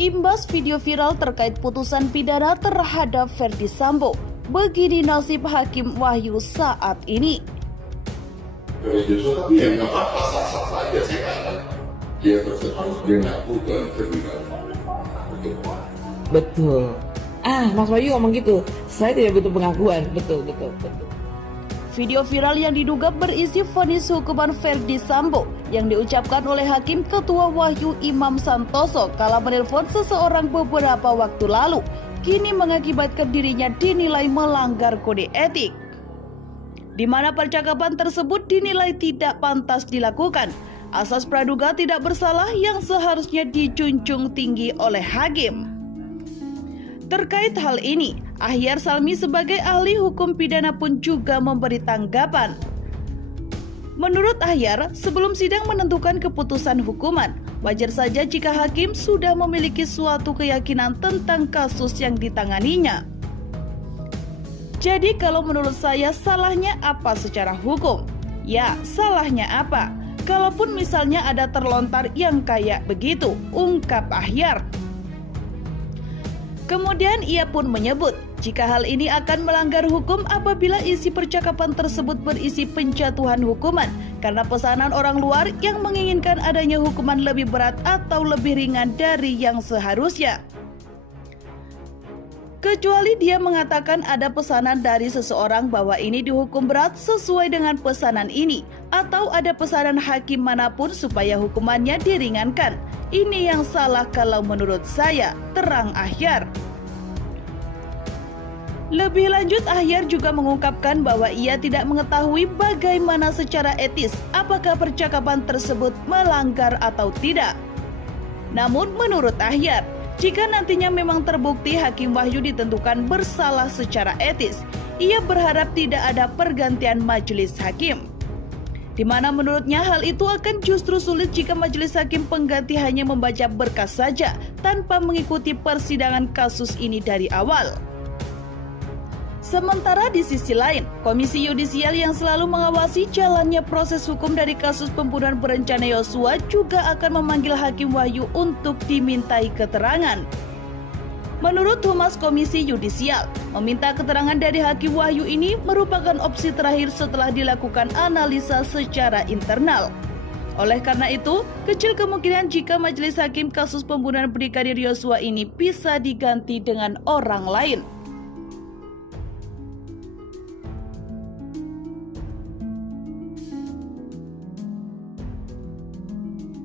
Imbas video viral terkait putusan pidana terhadap Ferdy Sambo, begini nasib Hakim Wahyu saat ini. Ferdy Sambo yang nggak apa sah-sah saja sih, dia harus dilakukan terlebih dahulu. Betul. Mas Wahyu ngomong gitu. Saya tidak butuh pengakuan. Betul. Video viral yang diduga berisi vonis hukuman Ferdy Sambo yang diucapkan oleh Hakim Ketua Wahyu Imam Santoso kala menelpon seseorang beberapa waktu lalu, kini mengakibatkan dirinya dinilai melanggar kode etik, di mana percakapan tersebut dinilai tidak pantas dilakukan. Asas praduga tidak bersalah yang seharusnya dijunjung tinggi oleh Hakim. Terkait hal ini, Ahyar Salmi sebagai ahli hukum pidana pun juga memberi tanggapan. Menurut Ahyar, sebelum sidang menentukan keputusan hukuman, wajar saja jika hakim sudah memiliki suatu keyakinan tentang kasus yang ditanganinya. Jadi kalau menurut saya salahnya apa secara hukum? Ya, salahnya apa? Kalaupun misalnya ada terlontar yang kayak begitu, ungkap Ahyar. Kemudian ia pun menyebut jika hal ini akan melanggar hukum apabila isi percakapan tersebut berisi penjatuhan hukuman karena pesanan orang luar yang menginginkan adanya hukuman lebih berat atau lebih ringan dari yang seharusnya. Kecuali dia mengatakan ada pesanan dari seseorang bahwa ini dihukum berat sesuai dengan pesanan ini, atau ada pesanan hakim manapun supaya hukumannya diringankan. Ini yang salah kalau menurut saya, terang Ahyar. Lebih lanjut, Ahyar juga mengungkapkan bahwa ia tidak mengetahui bagaimana secara etis apakah percakapan tersebut melanggar atau tidak. Namun menurut Ahyar, jika nantinya memang terbukti Hakim Wahyu ditentukan bersalah secara etis, ia berharap tidak ada pergantian majelis hakim. Di mana menurutnya hal itu akan justru sulit jika majelis hakim pengganti hanya membaca berkas saja tanpa mengikuti persidangan kasus ini dari awal. Sementara di sisi lain, Komisi Yudisial yang selalu mengawasi jalannya proses hukum dari kasus pembunuhan berencana Yosua juga akan memanggil Hakim Wahyu untuk dimintai keterangan. Menurut Humas Komisi Yudisial, meminta keterangan dari Hakim Wahyu ini merupakan opsi terakhir setelah dilakukan analisa secara internal. Oleh karena itu, kecil kemungkinan jika majelis hakim kasus pembunuhan Brigadir Yosua ini bisa diganti dengan orang lain.